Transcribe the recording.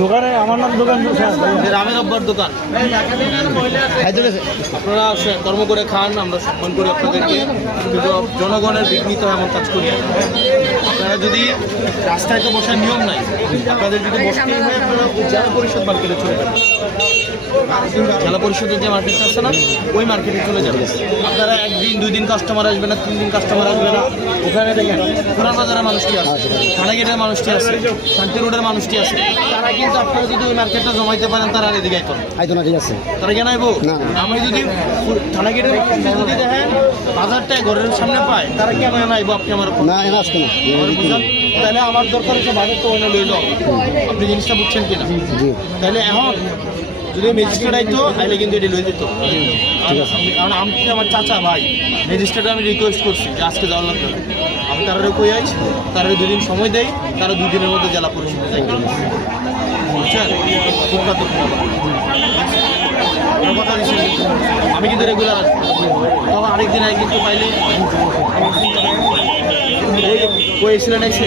দোকানে আমার নাম দোকান রামের আব্বার দোকান। আপনারা কর্ম করে খান, আমরা সম্মান করি আপনাদেরকে, কিন্তু জনগণের বিঘ্নিত এমন কাজ করি না। আপনারা যদি রাস্তায় তো বসার নিয়ম নাই, আপনাদের যদি বসতে হয় আপনারা জেলা পরিষদ মার্কেটে চলে যাবেন। জেলা পরিষদের যে মার্কেটটা আছে না, ওই মার্কেটে চলে যাবেন। আপনারা একদিন 2 দিন কাস্টমার আসবে না, 3 দিন কাস্টমার আসবে না। ওখানে দেখেন পুরান বাজারের মানুষটি আছে, থানাগেটের মানুষটি আছে, শান্তি রোডের মানুষটি আছে। তারা কিন্তু আপনারা যদি ওই মার্কেটটা জমাইতে পারেন, তারা এদিকে আইতো না, ঠিক আছে? তারা কেন আইবো? আমি যদি থানাগেটের মানুষটি যদি দেখেন বাজারটা ঘরের সামনে পায়, তারা কেন আইবো? আপনি আমার বুঝান। তাহলে আমার দরকার হচ্ছে বাজার তো ওখানে লয়ে যাও। আপনি জিনিসটা বুঝছেন কিনা? তাহলে এখন যদি ম্যাজিস্ট্রেট আইতো তাহলে কিন্তু এটি লয়ে যেত। কারণ আমি আমার চাচা ভাই, ম্যাজিস্ট্রেটে আমি রিকোয়েস্ট করছি যে আজকে যাওয়ার লাগবে না। আমি তারা কই আইছি, তারা 2 দিন সময় দেয়, তারা 2 দিনের মধ্যে জেলা পরিষদে যাই। বুঝছেন? খুব কথা দিচ্ছেন, আমি কিন্তু রেগুলার আসবো। তখন আরেকদিন আই কিন্তু পাইলে কই এসেছিলেন এসে